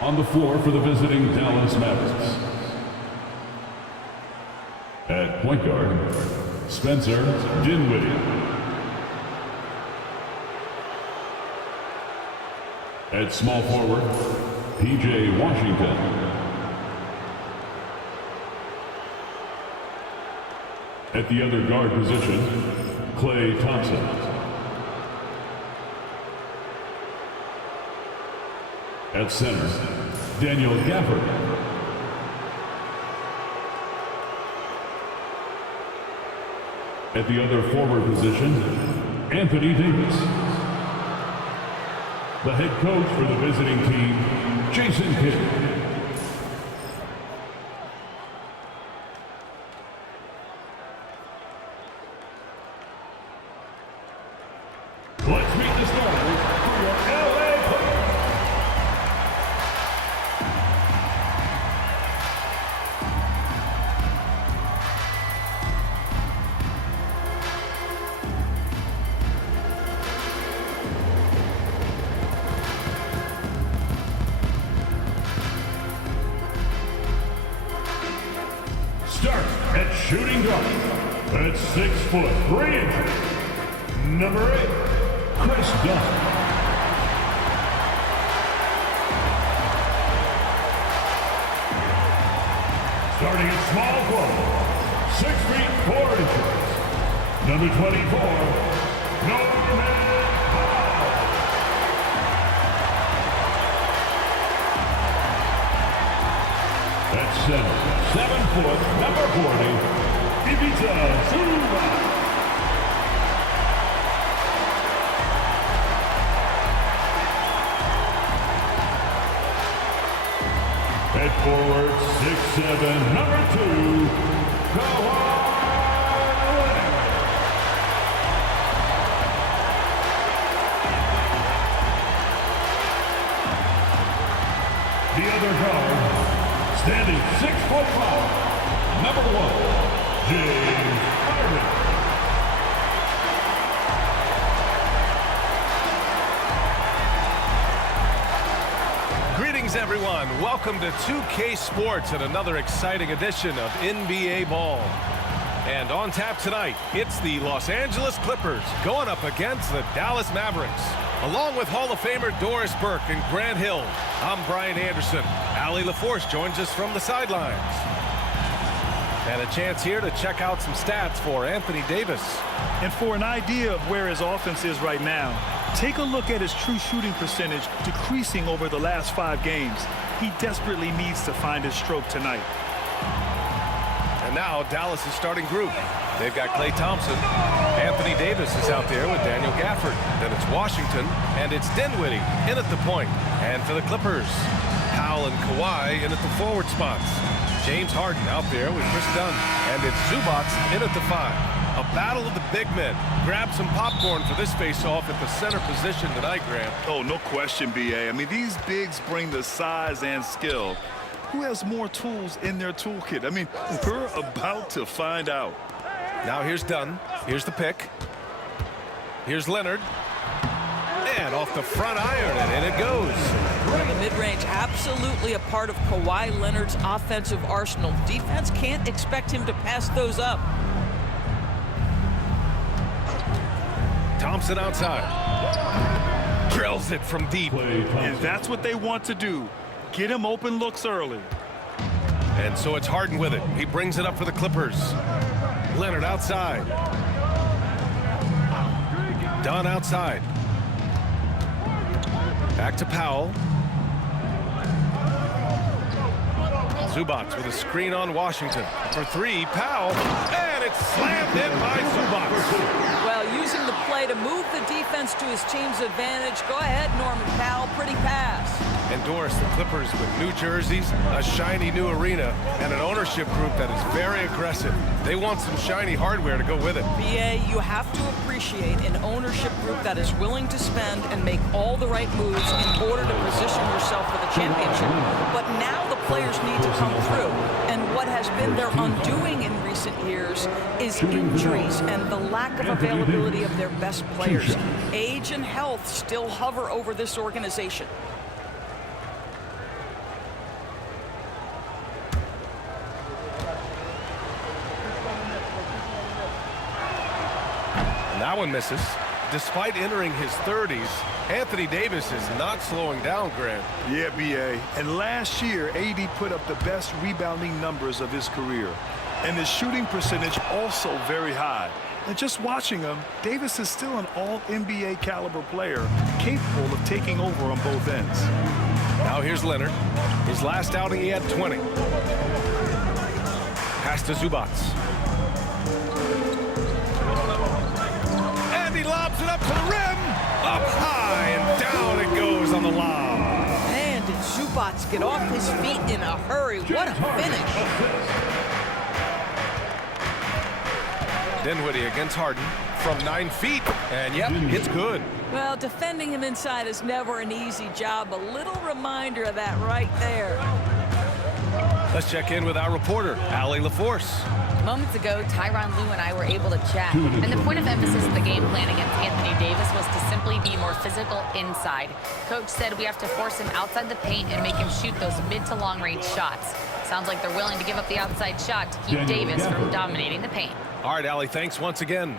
On the floor for the visiting Dallas Mavericks. At point guard, Spencer Dinwiddie. At small forward, P.J. Washington. At the other guard position, Klay Thompson. At center, Daniel Gafford. At the other forward position, Anthony Davis. The head coach for the visiting team, Jason Kidd. Let's meet the starters for your LA Clippers. Start at shooting guard. At 6'3", number 8, Chris Dunn. Starting at small forward, 6 feet 4 inches, number 24, Norman Powell. At center, 7 foot, number 40, Ivica Zubac. At forward, 6'7", number 2, Kawhi Leonard. The other guard, standing 6'5", number 1, James Harden. Greetings, everyone. Welcome to 2K Sports and another exciting edition of NBA Ball. And on tap tonight, it's the Los Angeles Clippers going up against the Dallas Mavericks. Along with Hall of Famer Doris Burke and Grant Hill, I'm Brian Anderson. Allie LaForce joins us from the sidelines. And a chance here to check out some stats for Anthony Davis. And for an idea of where his offense is right now, take a look at his true shooting percentage decreasing over the last 5 games. He desperately needs to find his stroke tonight. And now Dallas' starting group. They've got Klay Thompson. Anthony Davis is out there with Daniel Gafford. Then it's Washington, and it's Dinwiddie in at the point. And for the Clippers, Powell and Kawhi in at the forward spots. James Harden out there with Chris Dunn. And it's Zubac in at the 5. A battle of the big men. Grab some popcorn for this face-off at the center position tonight, Graham. Oh, no question, B.A. I mean, these bigs bring the size and skill. Who has more tools in their toolkit? I mean, we're about to find out. Now here's Dunn. Here's the pick. Here's Leonard. And off the front iron, and in it goes. The mid-range absolutely a part of Kawhi Leonard's offensive arsenal. Defense can't expect him to pass those up. Thompson outside. Drills it from deep. And that's what they want to do. Get him open looks early. And so it's Harden with it. He brings it up for the Clippers. Leonard outside. Dunn outside. Back to Powell. Zubac with a screen on Washington. For 3, Powell. And it's slammed in by Zubac. Well, using the play to move the defense to his team's advantage. Go ahead, Norman Powell. Pretty pass. And Doris, the Clippers with new jerseys, a shiny new arena, and an ownership group that is very aggressive. They want some shiny hardware to go with it. BA, you have to appreciate an ownership group that is willing to spend and make all the right moves in order to position yourself for the championship. But now the players need to come through. And what has been their undoing in recent years is injuries and the lack of availability of their best players. Age and health still hover over this organization. That one misses. Despite entering his 30s, Anthony Davis is not slowing down, Grant. Yeah, B.A. And last year, AD put up the best rebounding numbers of his career. And his shooting percentage also very high. And just watching him, Davis is still an all-NBA caliber player, capable of taking over on both ends. Now here's Leonard. His last outing, he had 20. Pass to Zubac. And he lobs it up to the rim. Up high and down it goes on the lob. Man, did Zubac get off his feet in a hurry. What a finish. Dinwiddie against Harden from 9 feet. And yep, it's good. Well, defending him inside is never an easy job. A little reminder of that right there. Let's check in with our reporter, Allie LaForce. Moments ago, Tyronn Lue and I were able to chat. And the point of emphasis of the game plan against Anthony Davis was to simply be more physical inside. Coach said we have to force him outside the paint and make him shoot those mid to long range shots. Sounds like they're willing to give up the outside shot to keep Davis from dominating the paint. All right, Allie, thanks once again.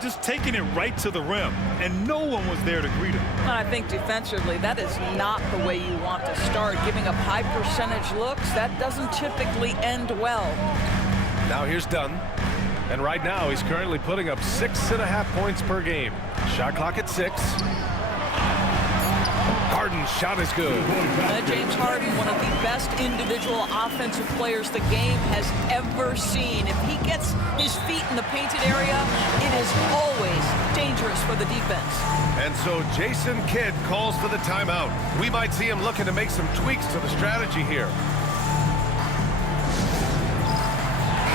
Just taking it right to the rim, and no one was there to greet him. And I think defensively, that is not the way you want to start. Giving up high percentage looks, that doesn't typically end well. Now here's Dunn. And right now, he's currently putting up 6.5 points per game. Shot clock at 6. Harden's shot is good. James Harden, one of the best individual offensive players the game has ever seen. If he gets his feet in the painted area, it is always dangerous for the defense. And so Jason Kidd calls for the timeout. We might see him looking to make some tweaks to the strategy here.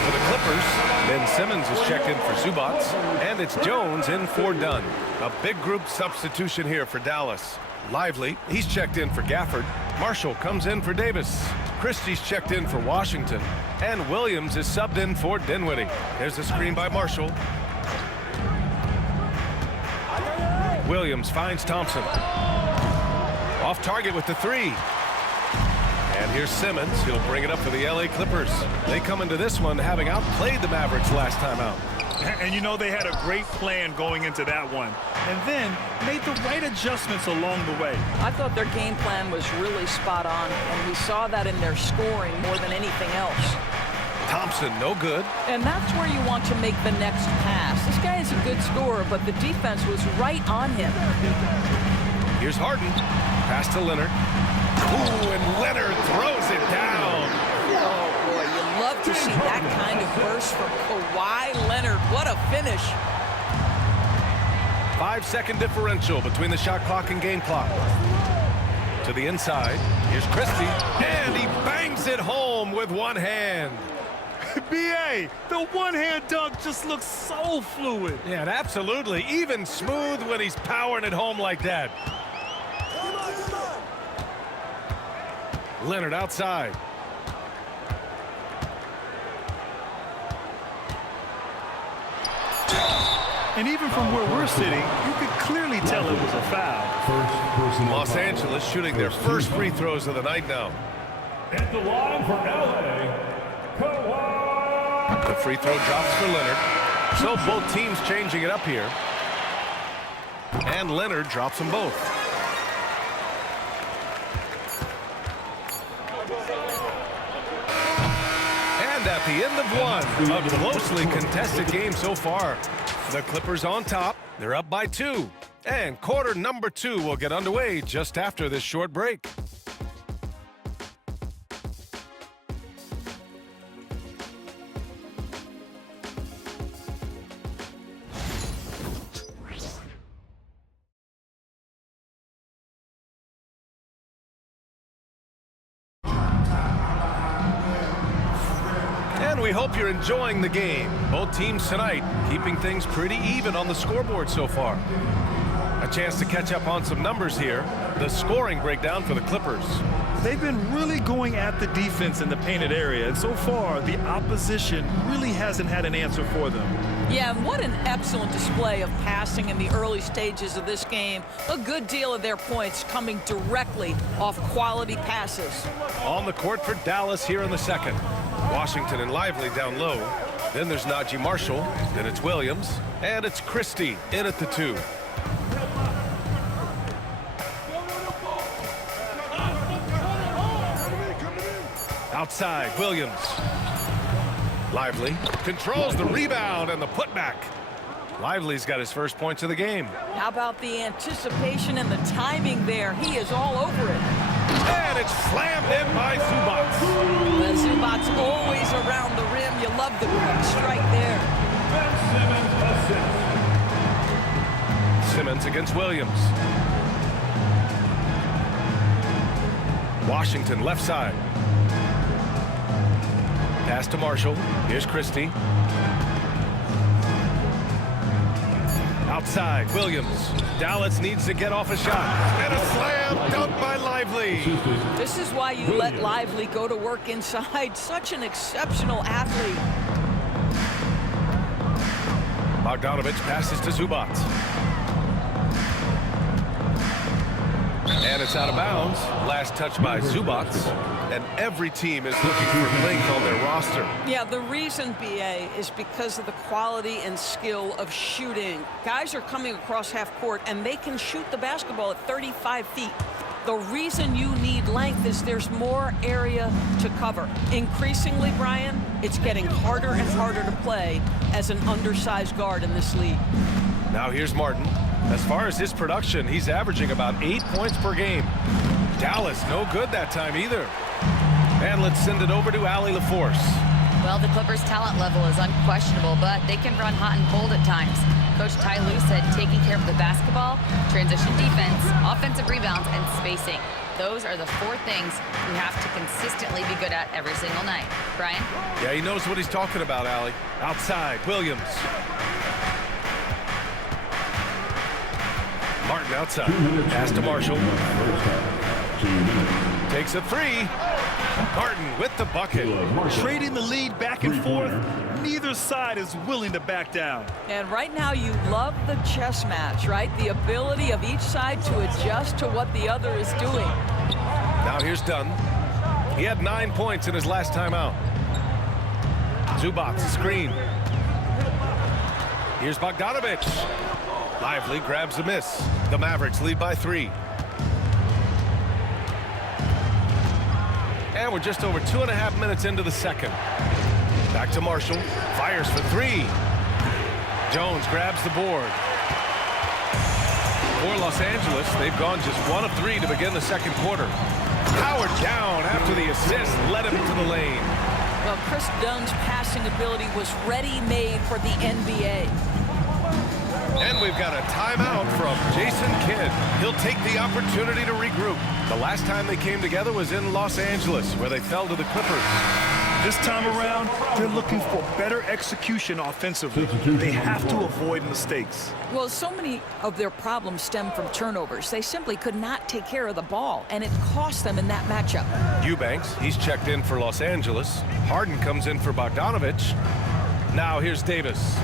For the Clippers, Ben Simmons is checked in for Zubac, and it's Jones in for Dunn. A big group substitution here for Dallas. Lively, he's checked in for Gafford. Marshall comes in for Davis. Christie's checked in for Washington. And Williams is subbed in for Dinwiddie. There's a screen by Marshall. Williams finds Thompson. Off target with the 3. And here's Simmons. He'll bring it up for the LA Clippers. They come into this one having outplayed the Mavericks last time out. And you know they had a great plan going into that one. And then made the right adjustments along the way. I thought their game plan was really spot on, and we saw that in their scoring more than anything else. Thompson, no good. And that's where you want to make the next pass. This guy is a good scorer, but the defense was right on him. Here's Harden. Pass to Leonard. Ooh, and Leonard throws it down. Oh, boy, you love to see that kind of burst from Kawhi Leonard. What a finish. 5-second differential between the shot clock and game clock. To the inside. Here's Christie. And he bangs it home with one hand. B.A., the one-hand dunk just looks so fluid. Yeah, and absolutely. Even smooth when he's powering it home like that. Leonard outside. And even from where we're sitting, you could clearly tell it was a foul. Los Angeles shooting their first free throws of the night now. At the line for LA, Kawhi. The free throw drops for Leonard. So both teams changing it up here. And Leonard drops them both. And at the end of one, a closely contested game so far. The Clippers on top. They're up by 2. And quarter number 2 will get underway just after this short break. And we hope you're enjoying the game. Both teams tonight keeping things pretty even on the scoreboard so far. A chance to catch up on some numbers here. The scoring breakdown for the Clippers. They've been really going at the defense in the painted area, and so far the opposition really hasn't had an answer for them. Yeah, and what an excellent display of passing in the early stages of this game. A good deal of their points coming directly off quality passes. On the court for Dallas here in the second. Washington and Lively down low. Then there's Najee Marshall. Then it's Williams. And it's Christie in at the 2. Outside, Williams. Lively controls the rebound and the putback. Lively's got his first points of the game. How about the anticipation and the timing there? He is all over it. And it's slammed in by Zubac. Well, Zubac's always around the rim. You love the quick strike there. Ben Simmons assist. Simmons against Williams. Washington left side. Pass to Marshall. Here's Christie. Outside, Williams. Dallas needs to get off a shot. And a slam dunk by Lively. This is why you let Lively go to work inside. Such an exceptional athlete. Bogdanovich passes to Zubac. And it's out of bounds. Last touch by Zubac. And every team is looking for length on their roster. Yeah, the reason, BA, is because of the quality and skill of shooting. Guys are coming across half court, and they can shoot the basketball at 35 feet. The reason you need length is there's more area to cover. Increasingly, Brian, it's getting harder and harder to play as an undersized guard in this league. Now here's Martin. As far as his production, he's averaging about 8 points per game. Dallas, no good that time either. And let's send it over to Allie LaForce. Well, the Clippers' talent level is unquestionable, but they can run hot and cold at times. Coach Ty Lue said taking care of the basketball, transition defense, offensive rebounds, and spacing. Those are the 4 things we have to consistently be good at every single night. Brian? Yeah, he knows what he's talking about, Allie. Outside, Williams. Martin outside. Pass to Marshall. Takes a 3. Martin with the bucket. Trading the lead back and forth. Neither side is willing to back down. And right now you love the chess match, right? The ability of each side to adjust to what the other is doing. Now here's Dunn. He had 9 points in his last time out. Zubac screen. Here's Bogdanovich. Lively grabs the miss. The Mavericks lead by 3. And we're just over 2.5 minutes into the second. Back to Marshall. Fires for 3. Jones grabs the board. For Los Angeles, they've gone just 1 of 3 to begin the second quarter. Howard down after the assist led him to the lane. Well, Chris Dunn's passing ability was ready-made for the NBA. And we've got a timeout from Jason Kidd. He'll take the opportunity to regroup. The last time they came together was in Los Angeles, where they fell to the Clippers. This time around, they're looking for better execution offensively. They have to avoid mistakes. Well, so many of their problems stem from turnovers. They simply could not take care of the ball, and it cost them in that matchup. Eubanks, he's checked in for Los Angeles. Harden comes in for Bogdanovich. Now here's Davis.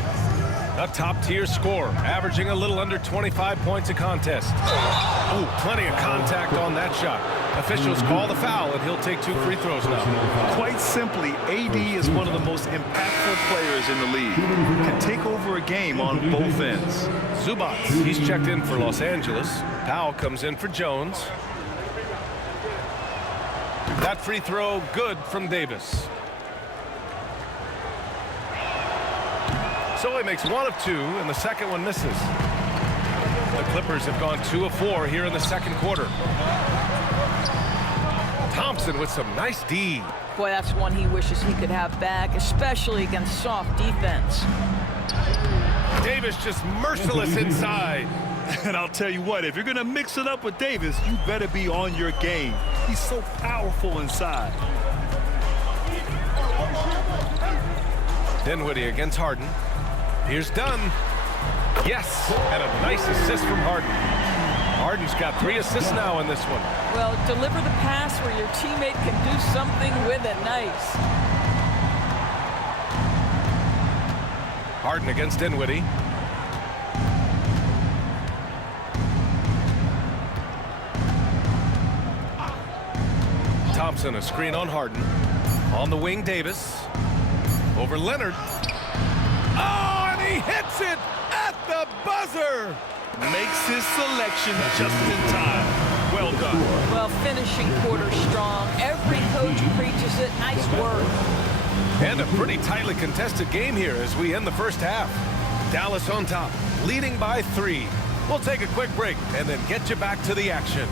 A top-tier scorer, averaging a little under 25 points a contest. Ooh, plenty of contact on that shot. Officials call the foul, and he'll take 2 free throws now. Quite simply, AD is one of the most impactful players in the league. Can take over a game on both ends. Zubac, he's checked in for Los Angeles. Powell comes in for Jones. That free throw good from Davis. So he makes 1 of 2, and the second one misses. The Clippers have gone 2 of 4 here in the second quarter. Thompson with some nice D. Boy, that's one he wishes he could have back, especially against soft defense. Davis just merciless inside. And I'll tell you what, if you're going to mix it up with Davis, you better be on your game. He's so powerful inside. Dinwiddie against Harden. Here's Dunn. Yes, and a nice assist from Harden. Harden's got 3 assists now in this one. Well, deliver the pass where your teammate can do something with it. Nice. Harden against Dinwiddie. Thompson, a screen on Harden. On the wing, Davis. Over Leonard. Oh, and he hits it at the buzzer. Makes his selection just in time. Well done. Well, finishing quarter strong. Every coach preaches it. Nice work. And a pretty tightly contested game here as we end the first half. Dallas on top, leading by 3. We'll take a quick break and then get you back to the action.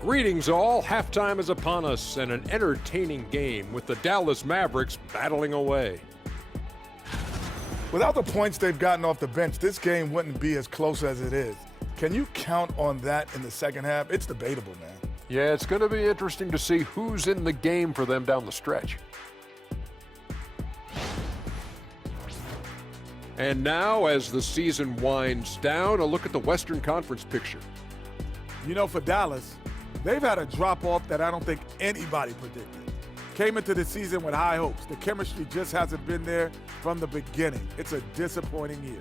Greetings all, halftime is upon us and an entertaining game with the Dallas Mavericks battling away. Without the points they've gotten off the bench, this game wouldn't be as close as it is. Can you count on that in the second half? It's debatable, man. Yeah, it's going to be interesting to see who's in the game for them down the stretch. And now, as the season winds down, a look at the Western Conference picture. You know, for Dallas, they've had a drop-off that I don't think anybody predicted. Came into the season with high hopes. The chemistry just hasn't been there from the beginning. It's a disappointing year.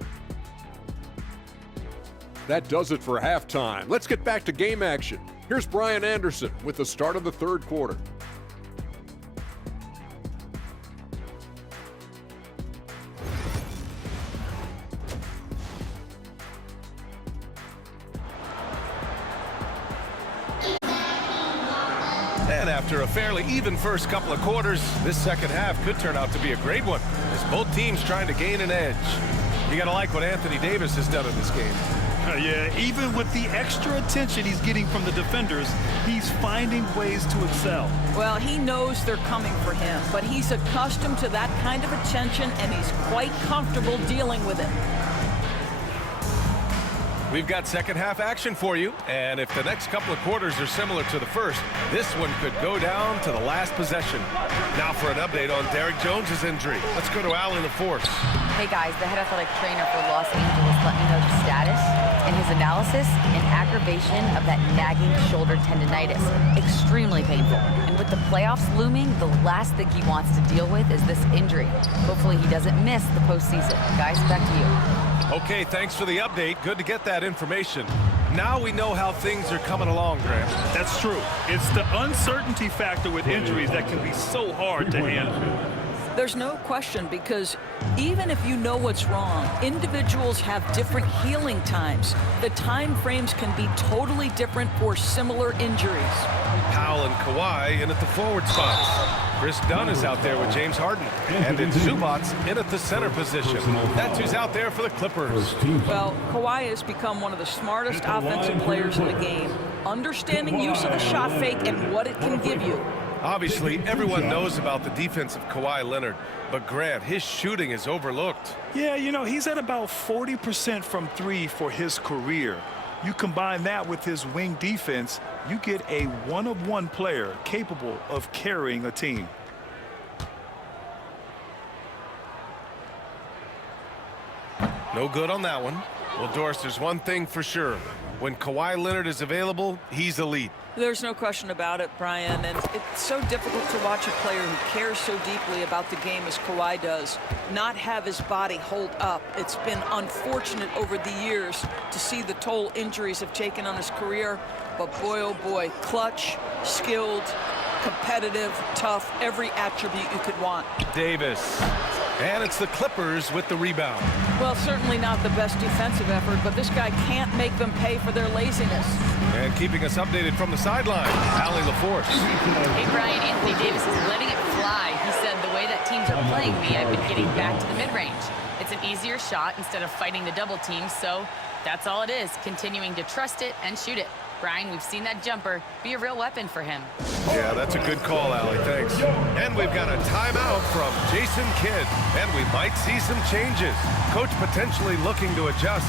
That does it for halftime. Let's get back to game action. Here's Brian Anderson with the start of the third quarter. And after a fairly even first couple of quarters, this second half could turn out to be a great one as both teams trying to gain an edge. You got to like what Anthony Davis has done in this game. Yeah, even with the extra attention he's getting from the defenders, he's finding ways to excel. Well, he knows they're coming for him, but he's accustomed to that kind of attention, and he's quite comfortable dealing with it. We've got second half action for you, and if the next couple of quarters are similar to the first, this one could go down to the last possession. Now for an update on Derrick Jones's injury. Let's go to Allie LaForce. Hey guys, the head athletic trainer for Los Angeles let me know the status and his analysis: an aggravation of that nagging shoulder tendonitis. Extremely painful. And with the playoffs looming, the last thing he wants to deal with is this injury. Hopefully he doesn't miss the postseason. Guys, back to you. Okay, thanks for the update. Good to get that information. Now we know how things are coming along, Graham. That's true. It's the uncertainty factor with injuries that can be so hard to handle. There's no question, because even if you know what's wrong, individuals have different healing times. The time frames can be totally different for similar injuries. Powell and Kawhi in at the forward spots. Chris Dunn is out there with James Harden. And it's Zubats in at the center position. That's who's out there for the Clippers. Well, Kawhi has become one of the smartest offensive players in the game, understanding use of the shot fake and what it can give you. Obviously, everyone knows about the defense of Kawhi Leonard, but Grant, his shooting is overlooked. Yeah, you know, he's at about 40% from 3 for his career. You combine that with his wing defense, you get a one-of-one player capable of carrying a team. No good on that one. Well, Doris, there's one thing for sure. When Kawhi Leonard is available, he's elite. There's no question about it, Brian, and it's so difficult to watch a player who cares so deeply about the game as Kawhi does not have his body hold up. It's been unfortunate over the years to see the toll injuries have taken on his career, but boy, oh boy, clutch, skilled, competitive, tough, every attribute you could want. Davis. And it's the Clippers with the rebound. Well, certainly not the best defensive effort, but this guy can't make them pay for their laziness. And keeping us updated from the sideline, Allie LaForce. Hey, Brian, Anthony Davis is letting it fly. He said, the way that teams are playing me, I've been getting back to the mid-range. It's an easier shot instead of fighting the double team, so that's all it is, continuing to trust it and shoot it. Brian, we've seen that jumper be a real weapon for him. Yeah, that's a good call, Allie. Thanks. And we've got a timeout from Jason Kidd. And we might see some changes. Coach potentially looking to adjust.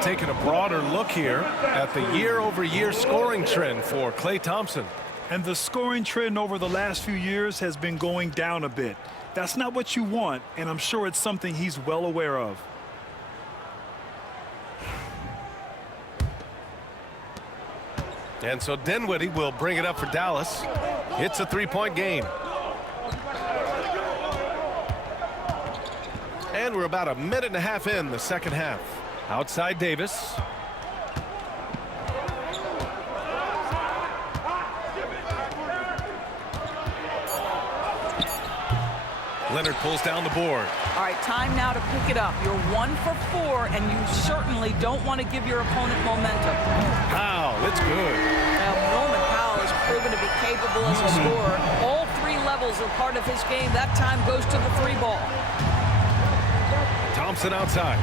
And taking a broader look here at the year-over-year scoring trend for Klay Thompson. And the scoring trend over the last few years has been going down a bit. That's not what you want, and I'm sure it's something he's well aware of. And so Dinwiddie will bring it up for Dallas. It's a three-point game. And we're about a minute and a half in the second half. Outside Davis. Leonard pulls down the board. All right, time now to pick it up. You're 1 for 4, and you certainly don't want to give your opponent momentum. Powell, it's good. Now, Norman Powell has proven to be capable as a scorer. All 3 levels are part of his game. That time goes to the 3 ball. Thompson outside.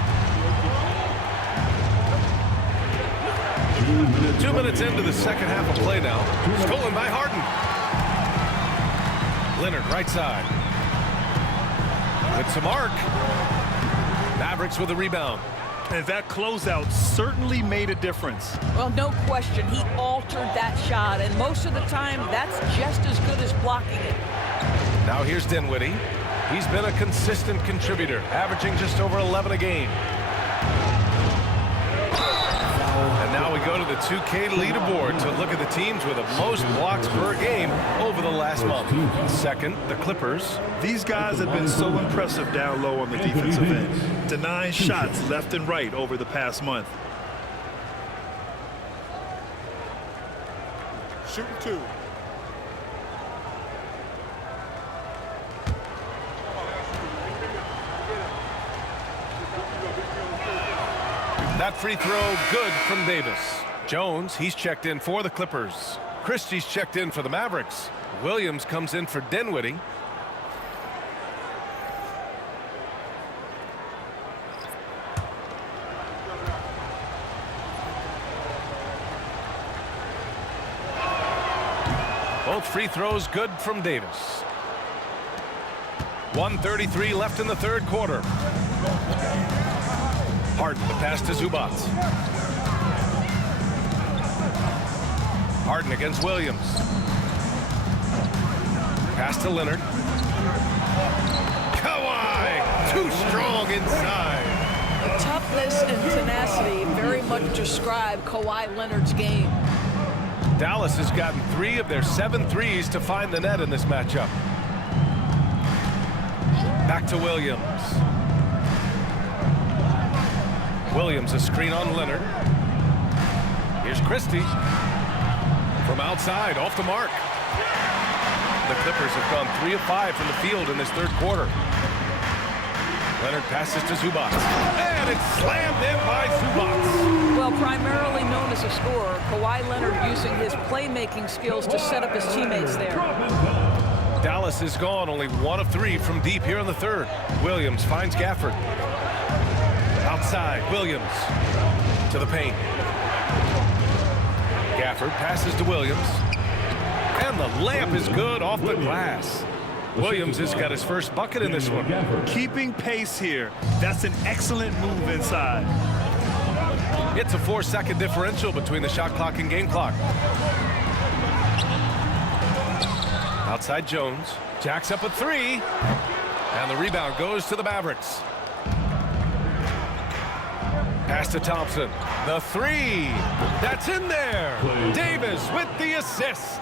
2 minutes into the second half of play now. Stolen by Harden. Leonard right side. It's a mark. Mavericks with a rebound. And that closeout certainly made a difference. Well, no question. He altered that shot, and most of the time, that's just as good as blocking it. Now here's Dinwiddie. He's been a consistent contributor, averaging just over 11 a game. And now we go to the 2K leaderboard to look at the teams with the most blocks per game over the last month. Second, the Clippers. These guys have been so impressive down low on the defensive end, denying shots left and right over the past month. Shooting 2. That free throw good from Davis. Jones, he's checked in for the Clippers. Christie's checked in for the Mavericks. Williams comes in for Dinwiddie. Both free throws good from Davis. 1:33 left in the third quarter. Harden, the pass to Zubac. Harden against Williams. Pass to Leonard. Kawhi, too strong inside. The toughness and tenacity very much describe Kawhi Leonard's game. Dallas has gotten 3 of their 7 threes to find the net in this matchup. Back to Williams. Williams, a screen on Leonard. Here's Christie. From outside, off the mark. The Clippers have gone 3 of 5 from the field in this third quarter. Leonard passes to Zubac. And it's slammed in by Zubac. Well, primarily known as a scorer, Kawhi Leonard using his playmaking skills to set up his teammates there. Dallas has gone only 1 of 3 from deep here in the third. Williams finds Gafford. Outside, Williams to the paint. Gafford passes to Williams. And the layup is good off the glass. Williams has got his first bucket in this one. Keeping pace here. That's an excellent move inside. It's a 4-second differential between the shot clock and game clock. Outside Jones. Jacks up a 3. And the rebound goes to the Mavericks. Pass to Thompson. The 3. That's in there. Davis with the assist.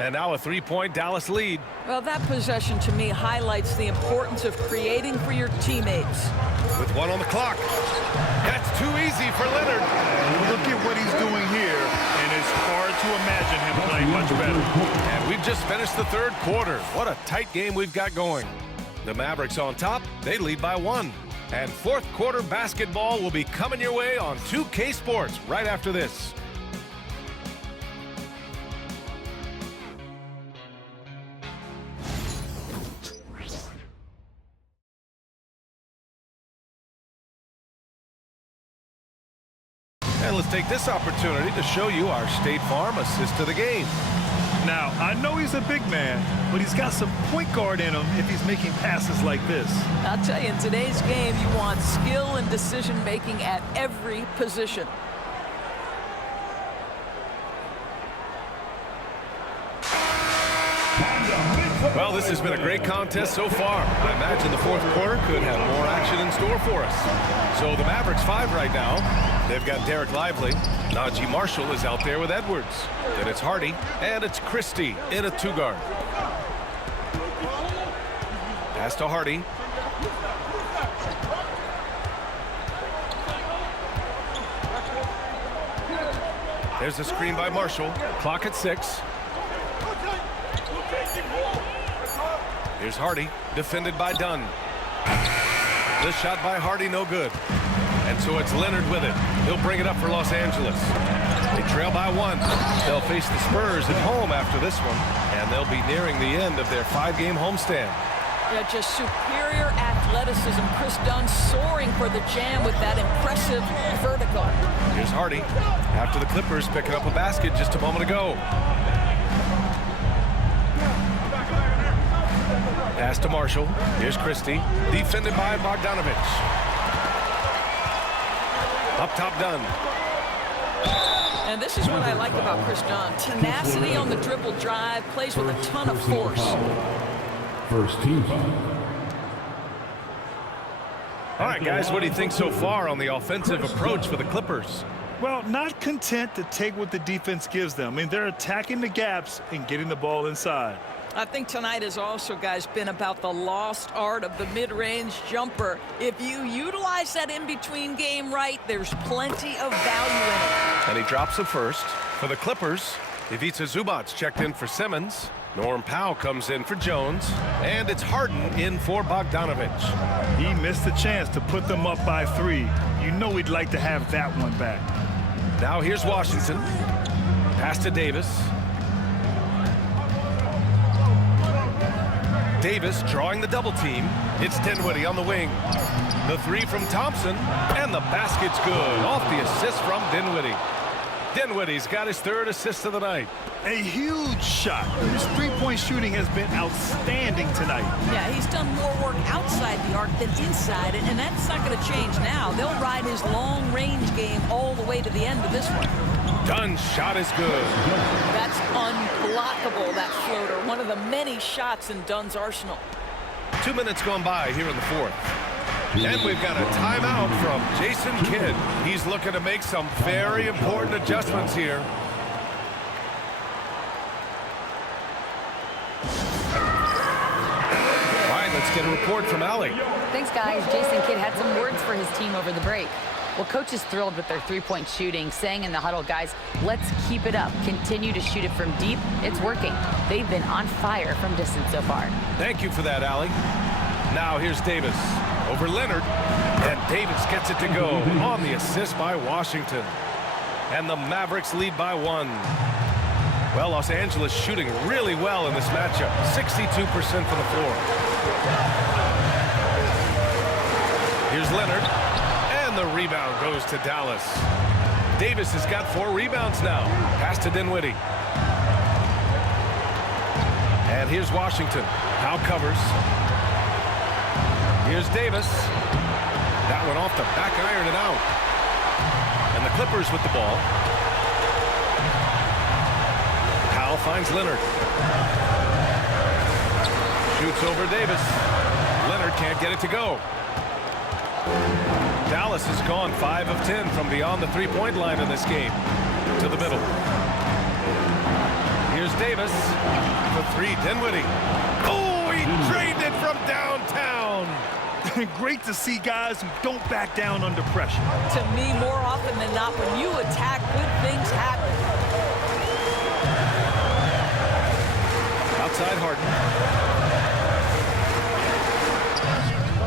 And now a 3-point Dallas lead. Well, that possession to me highlights the importance of creating for your teammates. With 1 on the clock. That's too easy for Leonard. Look at what he's doing here, and it's hard to imagine him playing much better. And we've just finished the third quarter. What a tight game we've got going. The Mavericks on top. They lead by 1. And fourth quarter basketball will be coming your way on 2K Sports right after this. And let's take this opportunity to show you our State Farm assist to the game. Now, I know he's a big man, but he's got some point guard in him if he's making passes like this. I'll tell you, in today's game, you want skill and decision-making at every position. Well, this has been a great contest so far. I imagine the fourth quarter could have more action in store for us. So the Mavericks 5 right now. They've got Derek Lively. Najee Marshall is out there with Edwards. Then it's Hardy, and it's Christie in a 2-guard. Pass to Hardy. There's a screen by Marshall. Clock at 6. Here's Hardy, defended by Dunn. This shot by Hardy, no good. And so it's Leonard with it. He'll bring it up for Los Angeles. They trail by 1. They'll face the Spurs at home after this one, and they'll be nearing the end of their 5-game homestand. Yeah, just superior athleticism. Chris Dunn soaring for the jam with that impressive vertical. Here's Hardy after the Clippers picking up a basket just a moment ago. Pass to Marshall. Here's Christie, defended by Bogdanovich. Up top, Dunn. And this is what I like about Chris Dunn. Tenacity on the dribble drive, plays with a ton of force. First team foul. All right, guys, what do you think so far on the offensive approach for the Clippers? Well, not content to take what the defense gives them. I mean, they're attacking the gaps and getting the ball inside. I think tonight has also, guys, been about the lost art of the mid-range jumper. If you utilize that in-between game right, there's plenty of value in it. And he drops it first. For the Clippers, Ivica Zubac's checked in for Simmons. Norm Powell comes in for Jones. And it's Harden in for Bogdanovich. He missed a chance to put them up by 3. You know he'd like to have that one back. Now here's Washington. Pass to Davis. Davis drawing the double team. It's Dinwiddie on the wing. The 3 from Thompson, and the basket's good. Off the assist from Dinwiddie. Dinwiddie's got his 3rd assist of the night. A huge shot. His three-point shooting has been outstanding tonight. Yeah, he's done more work outside the arc than inside it, and that's not going to change now. They'll ride his long-range game all the way to the end of this one. Dunn's shot is good. That's unblockable, that floater. One of the many shots in Dunn's arsenal. 2 minutes gone by here in the 4th. And we've got a timeout from Jason Kidd. He's looking to make some very important adjustments here. All right, let's get a report from Allie. Thanks, guys. Jason Kidd had some words for his team over the break. Well, coach is thrilled with their three-point shooting, saying in the huddle, guys, let's keep it up. Continue to shoot it from deep. It's working. They've been on fire from distance so far. Thank you for that, Allie. Now here's Davis over Leonard. And Davis gets it to go on the assist by Washington. And the Mavericks lead by 1. Well, Los Angeles shooting really well in this matchup. 62% from the floor. Here's Leonard. And the rebound goes to Dallas. Davis has got 4 rebounds now. Pass to Dinwiddie. And here's Washington. Powell covers. Here's Davis. That one off the back iron and out. And the Clippers with the ball. Powell finds Leonard. Shoots over Davis. Leonard can't get it to go. Dallas has gone 5 of 10 from beyond the three-point line in this game. To the middle. Here's Davis. For 3, Dinwiddie. Oh, he drained it from downtown. Great to see guys who don't back down under pressure. To me, more often than not, when you attack, good things happen. Outside Harden.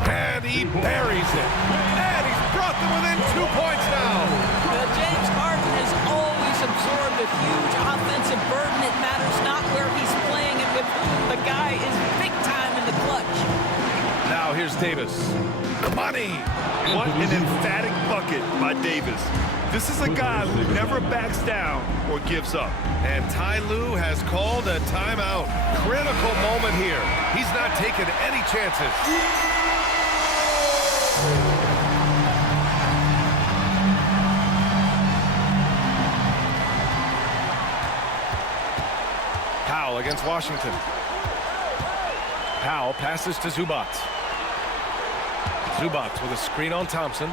And he buries it. And he's brought them within 2 points now. James Harden has always absorbed a huge offensive burden. It matters not where he's playing and with whom. The guy is big time in the clutch. Now Now here's Davis. Money! What an emphatic bucket by Davis. This is a guy who never backs down or gives up. And Ty Lue has called a timeout. Critical moment here. He's not taking any chances. Powell against Washington. Powell passes to Zubac. Zubac with a screen on Thompson.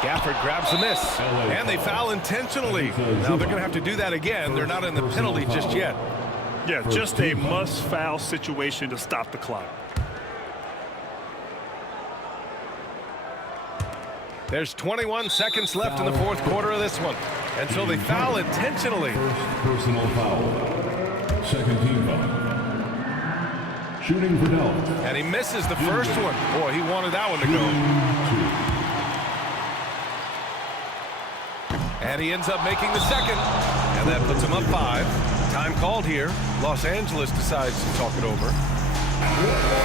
Gafford grabs the miss, and they foul intentionally. Now they're going to have to do that again. They're not in the penalty just yet. Yeah, just a must-foul situation to stop the clock. There's 21 seconds left in the fourth quarter of this one. And so they foul intentionally. First personal foul. Second team foul. Shooting for Dallas. And he misses the first one. Boy, he wanted that one to go. And he ends up making the second. And that puts him up 5. Time called here. Los Angeles decides to talk it over.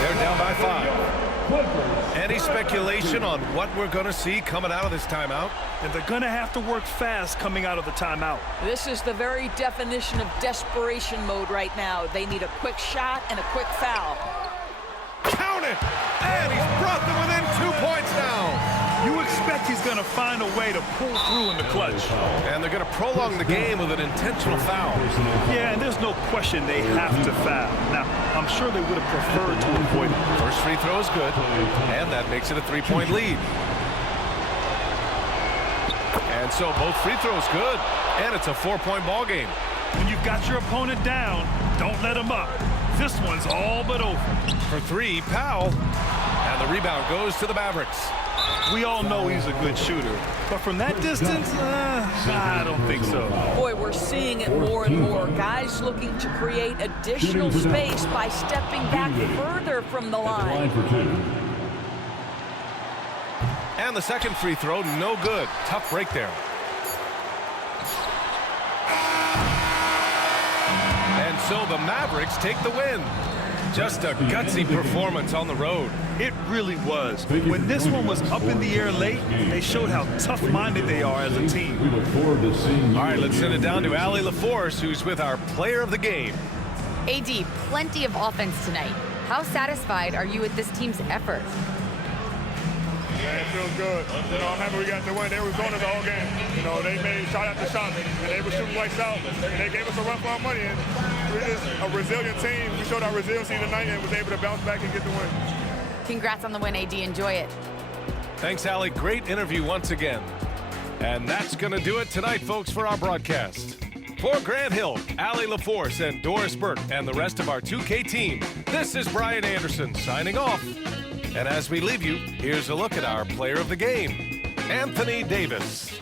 They're down by 5. Any speculation on what we're going to see coming out of this timeout? And they're going to have to work fast coming out of the timeout. This is the very definition of desperation mode right now. They need a quick shot and a quick foul. Count it! And he's brought them within 2 points now. You expect he's going to find a way to pull through in the clutch. And they're going to prolong the game with an intentional foul. Yeah, and there's no question they have to foul. Now, I'm sure they would have preferred to avoid it. First free throw is good, and that makes it a 3-point lead. And so both free throws good, and it's a 4-point ball game. When you've got your opponent down, don't let him up. This one's all but over. For 3, Powell, and the rebound goes to the Mavericks. We all know he's a good shooter, but from that distance, I don't think so. Boy, we're seeing it more and more. Guys looking to create additional space by stepping back further from the line. And the second free throw, no good. Tough break there. And so the Mavericks take the win. Just a gutsy performance on the road. It really was. When this one was up in the air late, they showed how tough-minded they are as a team. We look forward to seeing you. All right, let's send it down to Allie LaForce, who's with our player of the game. AD, plenty of offense tonight. How satisfied are you with this team's effort? Yeah, it feels good. You know, I'm happy we got the win. They was on us all game. You know, they made shot after shot, and they were shooting lights out. And they gave us a run for our money. And we're just a resilient team. We showed our resiliency tonight and was able to bounce back and get the win. Congrats on the win, AD. Enjoy it. Thanks, Allie. Great interview once again. And that's going to do it tonight, folks, for our broadcast. For Grant Hill, Allie LaForce, and Doris Burke, and the rest of our 2K team, this is Brian Anderson signing off. And as we leave you, here's a look at our player of the game, Anthony Davis.